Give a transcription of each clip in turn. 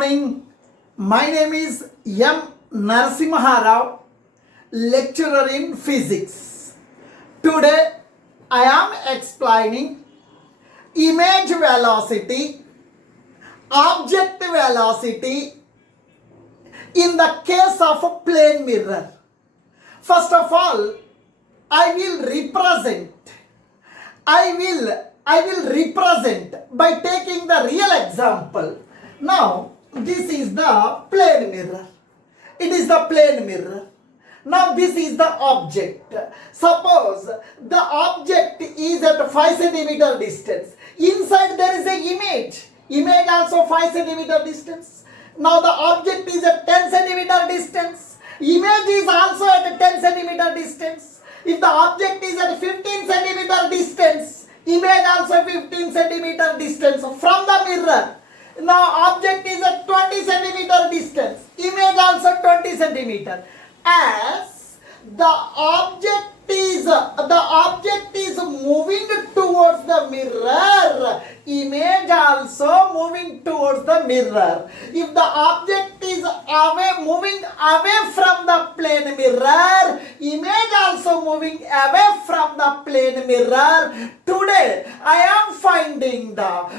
morning. My name is M. Narasimha, lecturer in physics. Today I am explaining image velocity, object velocity in the case of a plane mirror. First of all, I will represent by taking the real example. Now, this is the plane mirror. It is the plane mirror. Now, this is the object. Suppose the object is at 5 centimeter distance. Inside there is an image. Image also 5 centimeter distance. Now, the object is at 10 centimeter distance. Image is also at 10 centimeter distance. If the object is at 15 centimeter distance, image also 15 centimeter distance from the mirror. Now object is at 20 centimeter distance, image also 20 centimeter. As the object is moving towards the mirror, image also moving towards the mirror. If the object is moving away from the plane mirror, image also moving away from the plane mirror. Today I am finding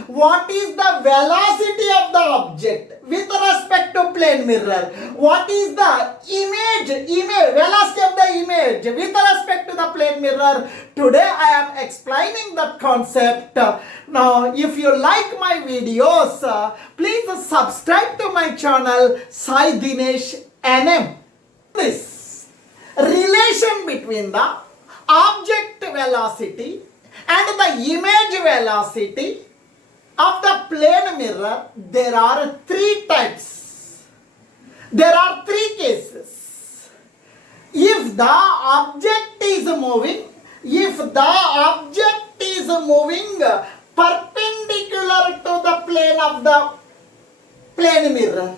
what is the velocity of the object with respect to plane mirror. What is the velocity of the image with respect to the plane mirror. Today I am explaining that concept. Now if you like my videos, please subscribe to my channel Sai Dinesh NM. This relation between the object velocity and the image velocity of the plane mirror, there are three types. There are three cases. If the object is moving perpendicular to the plane of the plane mirror,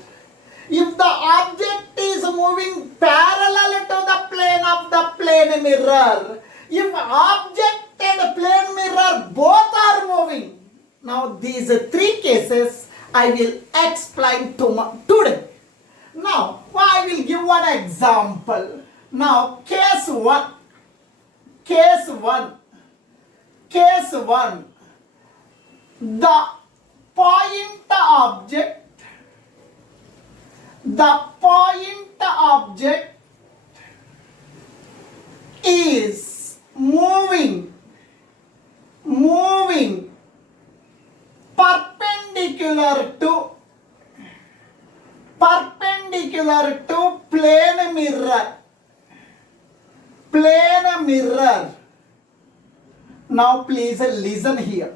if the object is moving parallel to the plane of the plane mirror, if object and plane mirror both are moving, now these three cases I will explain today. Now I will give one example. Now case one. The point object is moving perpendicular to plane mirror. Now please listen here.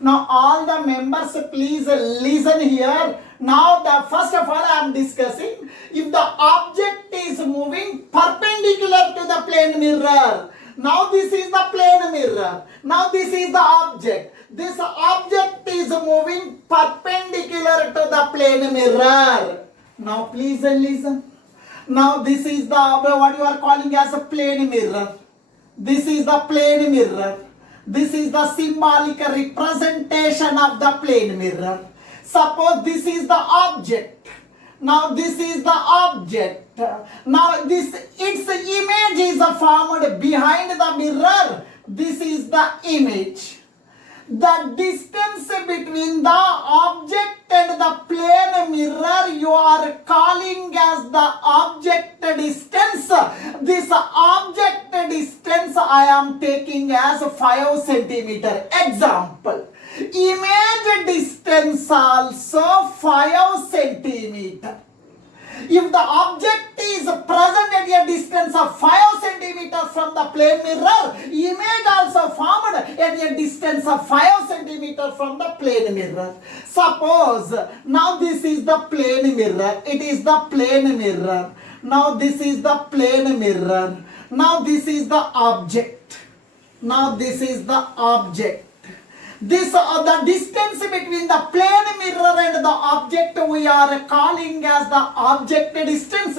Now all the members please listen here. Now first of all I am discussing if the object is moving perpendicular to the plane mirror. Now this is the plane mirror. Now this is the object. This object is moving perpendicular to the plane mirror. Now please listen. Now this is the what you are calling as a plane mirror. This is the plane mirror. This is the symbolic representation of the plane mirror. Suppose this is the object. Now this is the object. Now its image is formed behind the mirror. This is the image. The distance between the object and the plane mirror you are calling as the object distance. This object distance I am taking as 5 centimeter. Example. Image distance also 5 centimeter. If the object is present at a distance of 5 centimeters from the plane mirror, image also formed at a distance of 5 centimeters from the plane mirror. Suppose now this is the plane mirror. It is the plane mirror. Now this is the plane mirror. Now this is the object. Now this is the object. The distance between the plane mirror and the object we are calling as the object distance.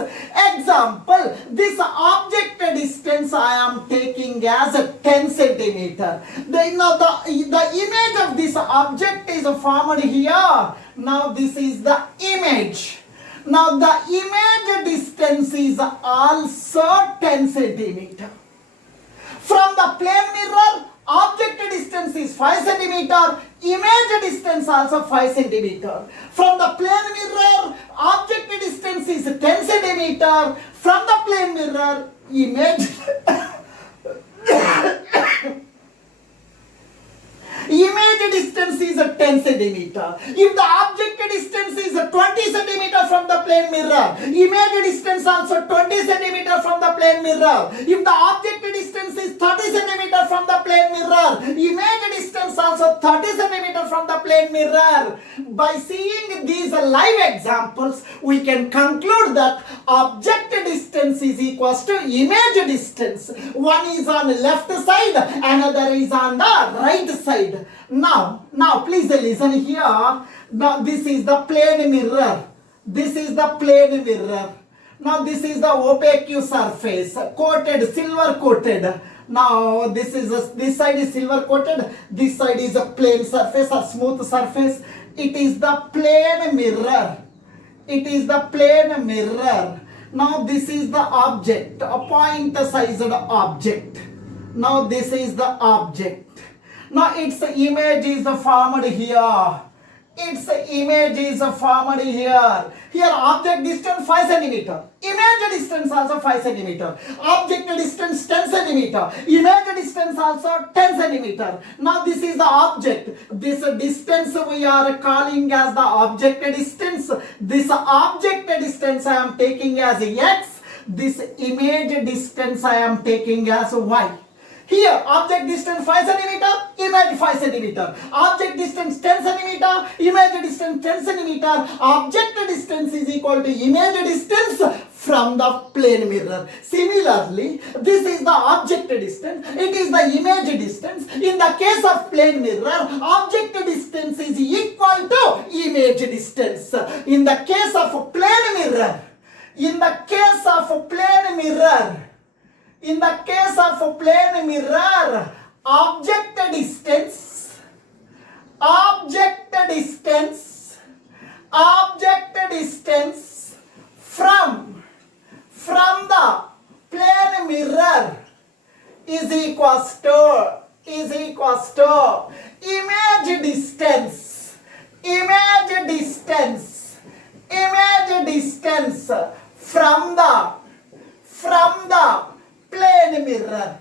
Example, this object distance I am taking as 10 centimeter. The image of this object is formed here Now this is the image. Now the image distance is also 10 centimeter. From the plane mirror, object distance is 5 centimeter, image distance also 5 centimeter. From the plane mirror, object distance is 10 centimeter. From the plane mirror, image image distance is 10 centimeter. If the object distance is 20 centimeter from the plane mirror, image distance also 20 centimeter from the plane mirror. If the object distance is 30 centimeter from the plane mirror, image distance also 30 centimeter from the plane mirror. By seeing these live examples, we can conclude that object distance is equals to image distance. One is on the left side, another is on the right side. Now please listen here. Now this is the plane mirror. This is the plane mirror. Now this is the opaque surface, coated, silver coated. Now this side is silver coated. This side is a plain surface or smooth surface. It is the plane mirror. It is the plane mirror. Now this is the object, a point-sized object. Now this is the object. Now its image is formed here. Its image is formed here. Here object distance 5 centimeter. Image distance also 5 centimeter. Object distance 10 centimeter. Image distance also 10 centimeter. Now this is the object. This distance we are calling as the object distance. This object distance I am taking as x. This image distance I am taking as y. Here, object distance 5 centimeter, image 5 centimeter. Object distance 10 centimeter, image distance 10 centimeter. Object distance is equal to image distance from the plane mirror. Similarly, this is the object distance, it is the image distance. In the case of plane mirror, object distance is equal to image distance. In the case of plane mirror, in the case of plane mirror, in the case of plane mirror, object distance from the plane mirror is equals to image distance from the plane mirror.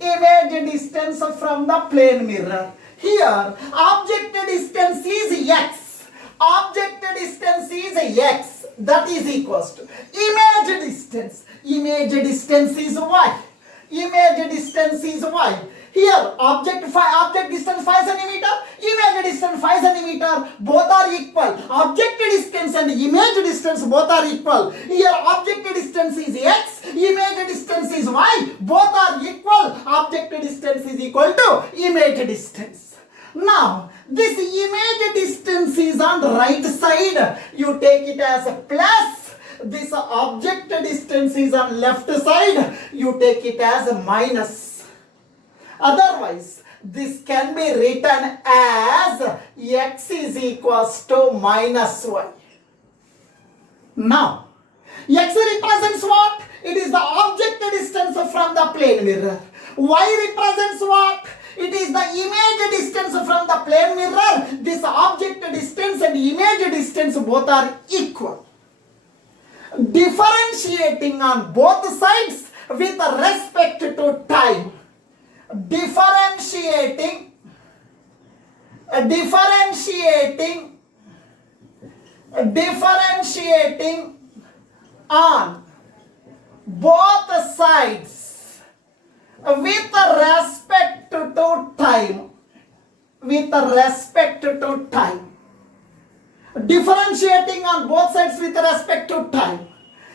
Image distance from the plane mirror. Here, object distance is x. Object distance is x. That is equals to image distance. Image distance is y. Image distance is y. Here, object distance 5 centimeter, image distance 5 centimeter, both are equal. Object distance and image distance both are equal. Here, object distance is x, image distance is y, both are equal. Object distance is equal to image distance. Now, this image distance is on the right side. You take it as a plus. This object distance is on left side. You take it as a minus. Otherwise, this can be written as x is equals to minus y. Now, x represents what? It is the object distance from the plane mirror. Y represents what? It is the image distance from the plane mirror. This object distance and image distance both are equal. Differentiating on both sides with respect to time. Differentiating on both sides with respect to time. Differentiating on both sides with respect to time.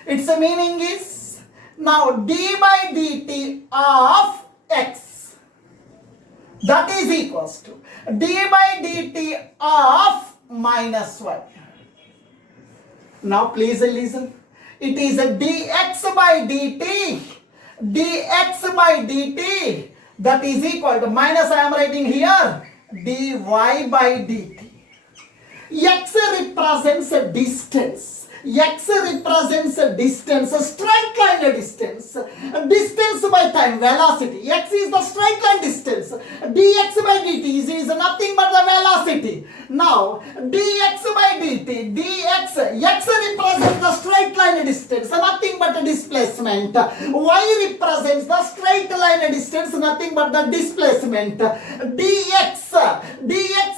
Its meaning is, now d by dt of x, that is equals to d by dt of minus y. Now please listen. It is a dx by dt. Dx by dt, that is equal to minus, I am writing here, dy by dt. X represents a distance. X represents a distance, a straight line distance. Distance by time, velocity. X is the straight line distance. Dx by dt is nothing but the velocity. Now, dx by dt, dx, x represents the straight line distance, nothing but a displacement. Y represents the straight line distance, nothing but the displacement. Dx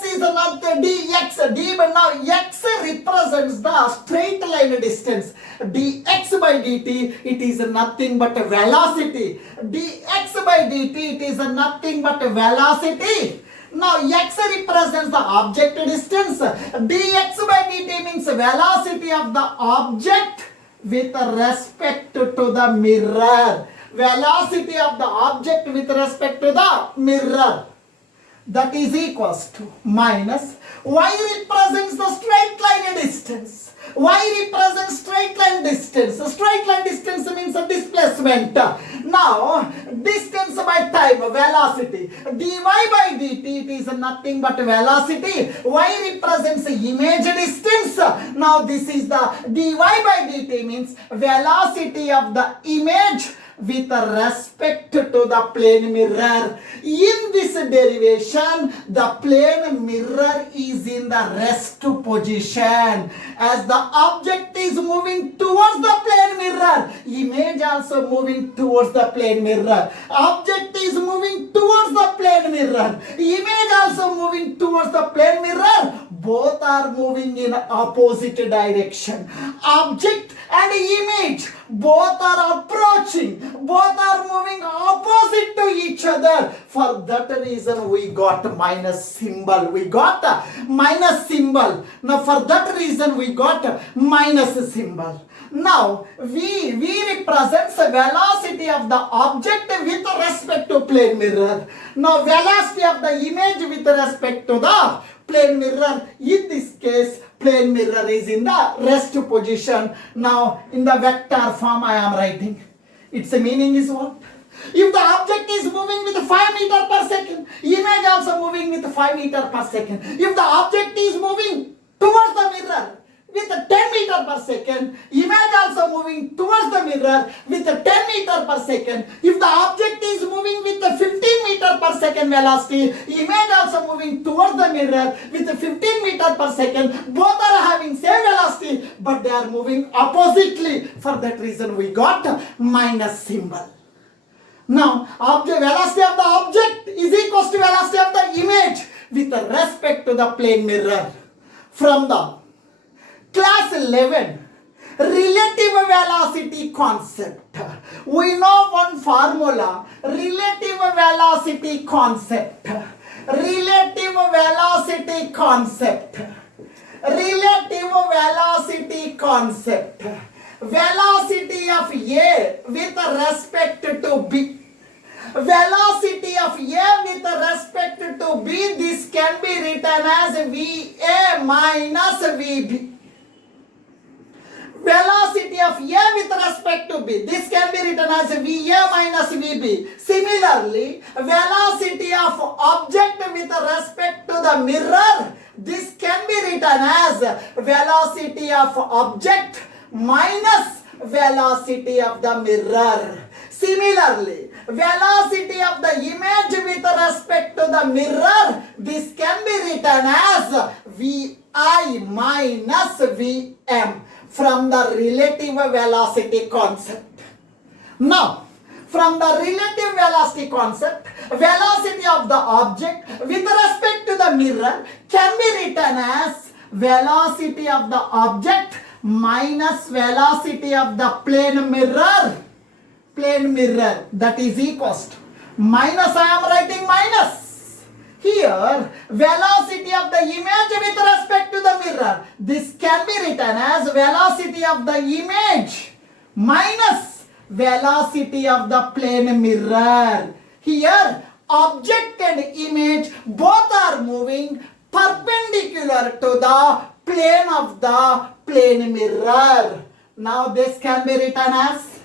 is not the dx, d, but now x represents the straight line distance. Dx by dt, it is nothing but a velocity. Dx by dt, it is nothing but a velocity. Now x represents the object distance. Dx by dt means velocity of the object with respect to the mirror. Velocity of the object with respect to the mirror. That is equals to minus y represents the straight line distance. Y represents straight line distance. Straight line distance means a displacement. Now, distance by time, velocity. dy by dt, it is nothing but velocity. Y represents image distance. Now, this is the dy by dt means velocity of the image with respect to the plane mirror. In this derivation, the plane mirror is in the rest position. As the object is moving towards the plane mirror, image also moving towards the plane mirror. Object is moving towards the plane mirror. Image also moving towards the plane mirror. Both are moving in opposite direction. Object and image, both are approaching, both are moving opposite to each other. For that reason we got minus symbol. We got a minus symbol. Now for that reason we got minus symbol. Now V represents the velocity of the object with respect to plane mirror. Now velocity of the image with respect to the plane mirror. In this case, plane mirror is in the rest position. Now, in the vector form I am writing. Its meaning is what? If the object is moving with 5 meters per second, image also moving with 5 meters per second. If the object is moving towards the mirror with 10 meters per second, image also moving towards the mirror with 10 meters per second. If the object is moving with 15 meters per second velocity, image also moving towards the mirror with 15 meters per second. Both are having same velocity, but they are moving oppositely. For that reason, we got minus symbol. Now, velocity of the object is equals to velocity of the image with respect to the plane mirror. From the class 11, relative velocity concept. We know one formula, relative velocity concept. Relative velocity concept. Relative velocity concept. Velocity of A with respect to B. Velocity of A with respect to B, this can be written as VA minus VB. Velocity of A with respect to B, this can be written as VA minus VB. Similarly, velocity of object with respect to the mirror, this can be written as velocity of object minus velocity of the mirror. Similarly, velocity of the image with respect to the mirror, this can be written as VI minus VM from the relative velocity concept. Now, from the relative velocity concept, velocity of the object with respect to the mirror can be written as velocity of the object minus velocity of the plane mirror. Plane mirror, that is equals to minus, I am writing minus. Here, velocity of the image with respect to the mirror, this can be written as velocity of the image minus velocity of the plane mirror. Here, object and image both are moving perpendicular to the plane of the plane mirror. Now, this can be written as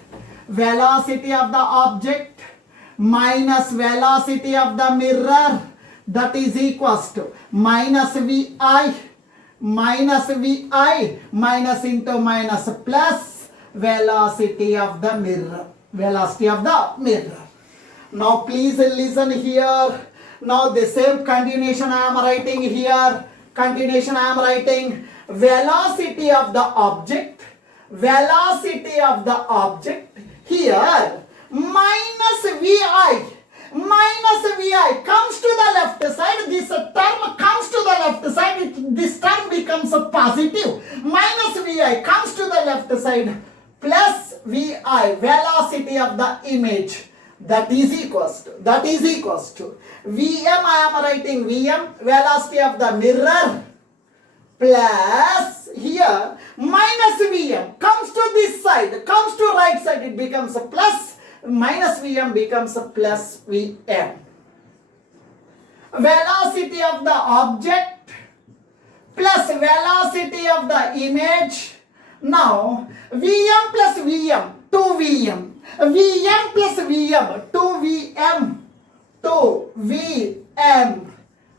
velocity of the object minus velocity of the mirror, that is equals to minus VI minus Vi minus into minus plus velocity of the mirror. Velocity of the mirror. Now please listen here. Now the same continuation I am writing here. Continuation I am writing velocity of the object. Velocity of the object here minus Vi. Minus Vi comes to the left side. This term comes to the left side. This term becomes a positive. Minus Vi comes to the left side. Plus Vi, velocity of the image. That is equals to Vm. I am writing Vm, velocity of the mirror, plus here minus Vm comes to this side, comes to right side, it becomes a plus, minus Vm becomes a plus Vm. Velocity of the object plus velocity of the image. Now Vm plus Vm, 2Vm. Vm plus Vm, 2Vm, 2Vm.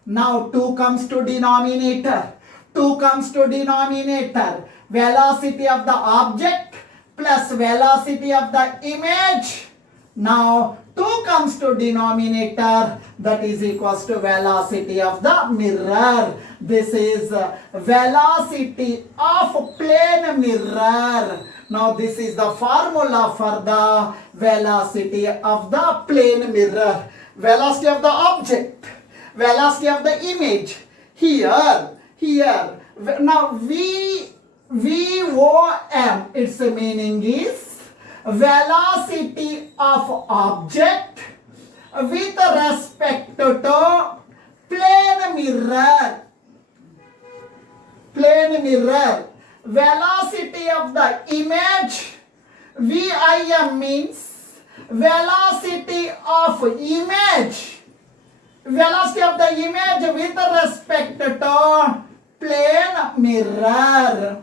Now 2 comes to denominator. 2 comes to denominator. Velocity of the object plus velocity of the image. Now 2 comes to denominator, that is equals to velocity of the mirror. This is velocity of plane mirror. Now this is the formula for the velocity of the plane mirror. Velocity of the object, velocity of the image. Here. Now VOM, its meaning is velocity of object with respect to plane mirror. Plane mirror. Velocity of the image, VIM means velocity of image. Velocity of the image with respect to plane mirror.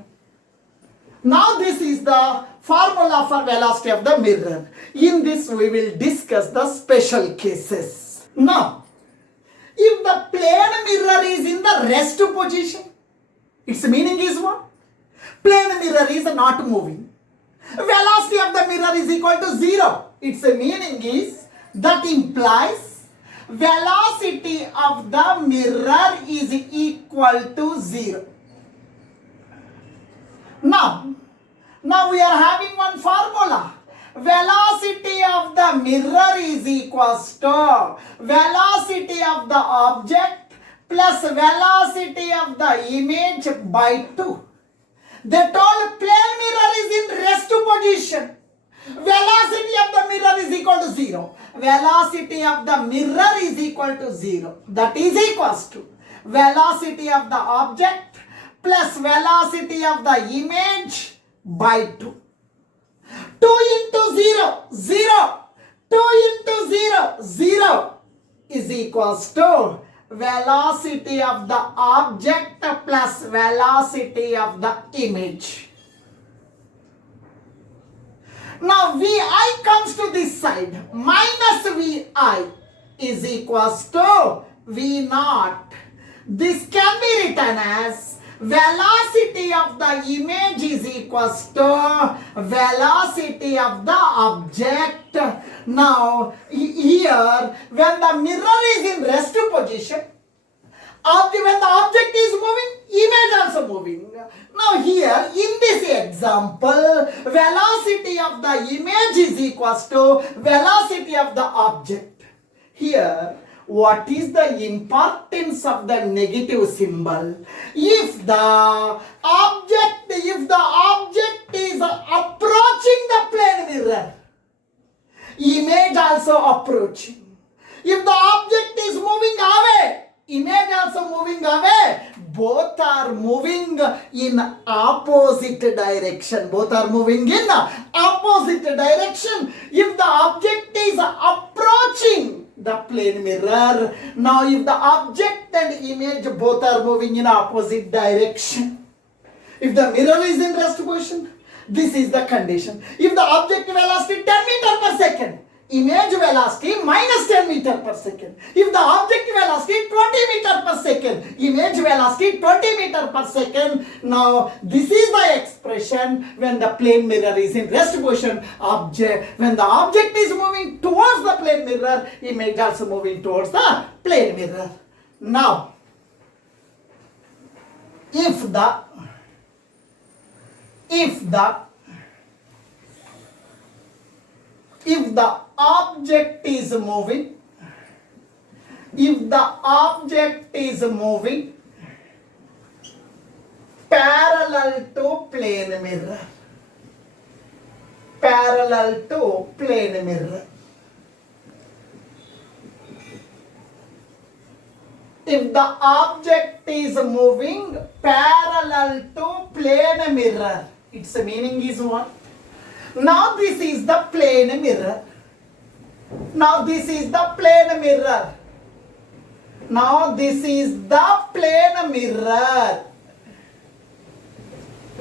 Now this is the formula for velocity of the mirror. In this we will discuss the special cases. Now, if the plane mirror is in the rest position, its meaning is what? Plane mirror is not moving. Velocity of the mirror is equal to 0. Its meaning is, that implies velocity of the mirror is equal to 0. Now we are having one formula. Velocity of the mirror is equals to velocity of the object plus velocity of the image by 2. They told plane mirror is in rest position. Velocity of the mirror is equal to 0. Velocity of the mirror is equal to 0. That is equals to velocity of the object plus velocity of the image by 2. 2 into 0, 0. 2 into 0, 0 is equals to velocity of the object plus velocity of the image. Now Vi comes to this side. Minus Vi is equals to V naught. This can be written as velocity of the image is equals to velocity of the object. Now here, when the mirror is in rest position, when the object is moving, image also moving. Now here, in this example, velocity of the image is equals to velocity of the object. Here, what is the importance of the negative symbol? If the object is approaching the plane mirror, image also approaching. If the object is moving away, image also moving away. Both are moving in opposite direction. Both are moving in opposite direction. If the object is approaching the plane mirror, now if the object and image both are moving in opposite direction, if the mirror is in rest position, this is the condition. If the object velocity 10 meters per second, image velocity minus 10 meter per second. If the object velocity 20 meter per second, image velocity 20 meter per second. Now this is the expression when the plane mirror is in rest position. When the object is moving towards the plane mirror, image also moving towards the plane mirror. Now if the object is moving, parallel to plane mirror, if the object is moving parallel to plane mirror, its meaning is what? Now this is the plane mirror. Now this is the plane mirror. Now this is the plane mirror.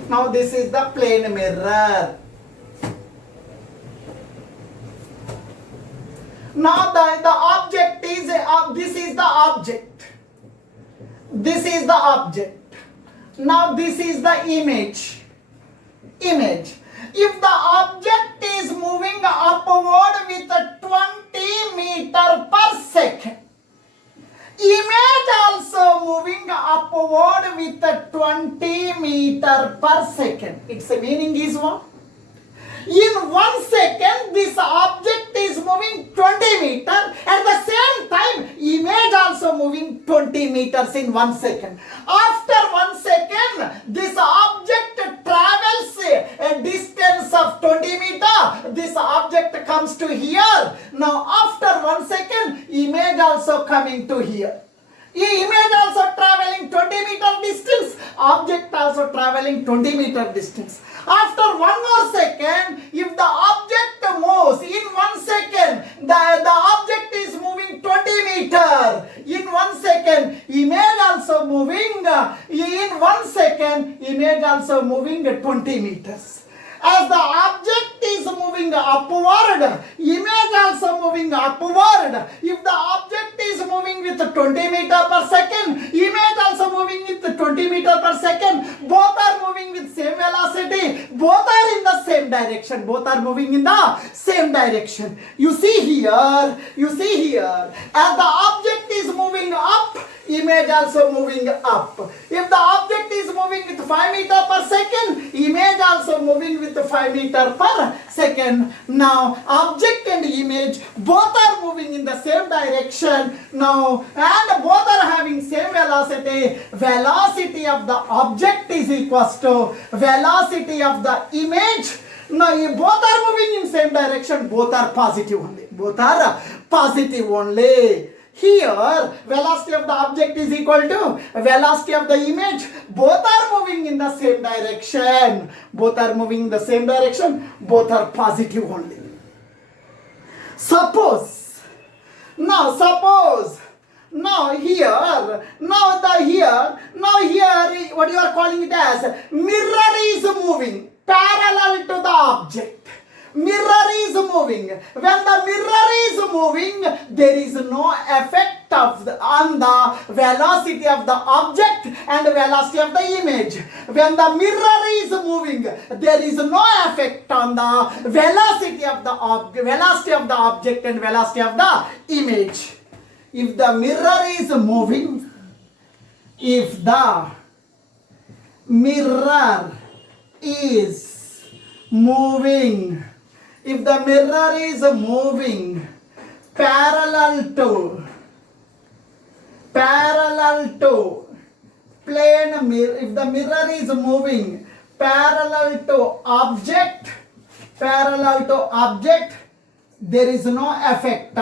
Now this is the plane mirror. Now the object is, this is the object. This is the object. Now this is the image. If the object is moving upward with 20 meter per second, image also moving upward with 20 meter per second. Its meaning is what? In 1 second, this object is moving 20 meters. At the same time, image also moving 20 meters in 1 second. After 1 second, this object travels a distance of 20 meters. This object comes to here. Now, after 1 second, image also coming to here. Image also traveling 20 meter distance, object also traveling 20 meter distance. After 1 more second, if the object moves in 1 second, the object is moving 20 meter. In 1 second, image also moving, in 1 second, image also moving 20 meters. As the object is moving upward, image also moving upward. If the object is moving with 20 meter per second, image also moving with 20 meter per second. Both are moving with same velocity. Both are in the same direction. Both are moving in the same direction. You see here, as the object is moving up, image also moving up. If the object is moving with 5 meter per second, image also moving with 5 meter per second. Now, object and image both are moving in the same direction. Now, and both are having same velocity. Velocity of the object is equals to velocity of the image. Now, both are moving in same direction. Both are positive only. Both are positive only. Here, velocity of the object is equal to velocity of the image. Both are moving in the same direction. Both are moving in the same direction. Both are positive only. Suppose, here, what you are calling it as, mirror is moving parallel to the object. Mirror is moving. When the mirror is moving, there is no effect on the velocity of the object and velocity of the image. When the mirror is moving, there is no effect on the velocity of the object and velocity of the image. If the mirror is moving, if the mirror is moving parallel to plane mirror, if the mirror is moving parallel to object, there is no effect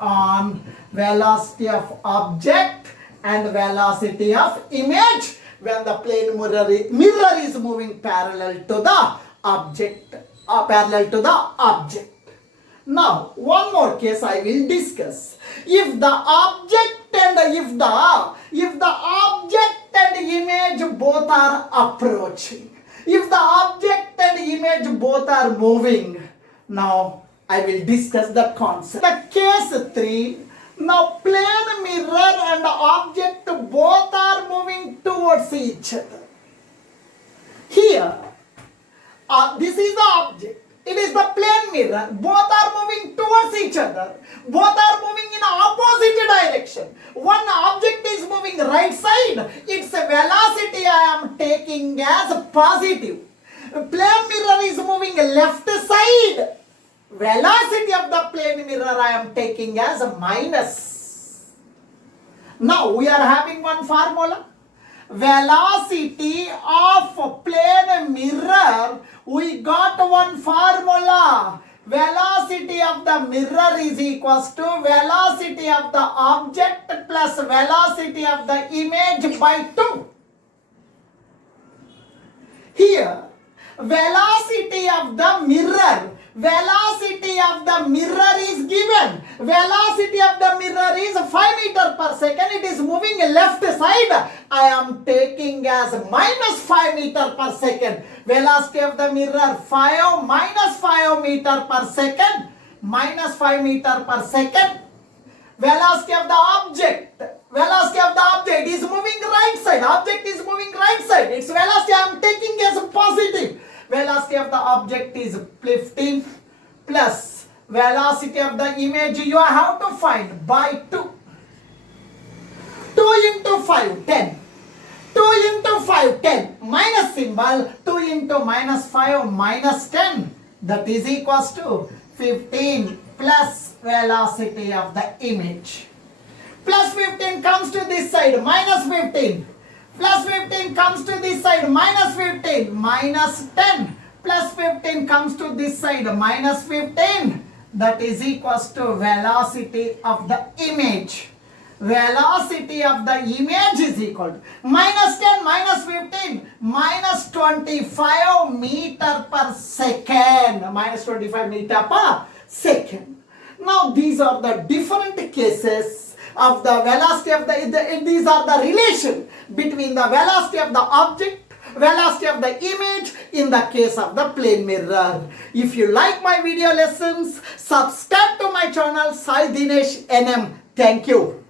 on velocity of object and velocity of image when the plane mirror is moving parallel to the object, Now, one more case I will discuss. If the object and image both are approaching, If the object and image both are moving, now I will discuss the concept. The case 3, now plane, mirror and object both are moving towards each other. Here, this is the object. It is the plane mirror. Both are moving towards each other. Both are moving in opposite direction. One object is moving right side. Its velocity I am taking as positive. Plane mirror is moving left side. Velocity of the plane mirror I am taking as minus. Now we are having one formula. Velocity of plane mirror, we got one formula. Velocity of the mirror is equals to velocity of the object plus velocity of the image by 2. Here, velocity of the mirror is given. Velocity of the mirror is 5 meter per second. It is moving left side. I am taking as minus 5 meter per second. Velocity of the mirror 5 minus 5 meter per second. Minus 5 meter per second. Velocity of the object. Velocity of the object is moving right side. Object is moving right side. Its velocity I am taking as positive. Velocity of the object is 15 plus velocity of the image you have to find by 2. 2 into 5, 10. 2 into 5, 10. Minus symbol, 2 into minus 5, minus 10. That is equals to 15 plus velocity of the image. Plus 15 comes to this side, minus 15. Plus 15 comes to this side, minus 15, minus 10. Plus 15 comes to this side, minus 15. That is equals to velocity of the image. Velocity of the image is equal to minus 10, minus 15, minus 25 meter per second. Minus 25 meter per second. Now these are the different cases of the velocity of these are the relation between the velocity of the object, velocity of the image in the case of the plane mirror. If you like my video lessons, subscribe to my channel Sai Dinesh NM. Thank you.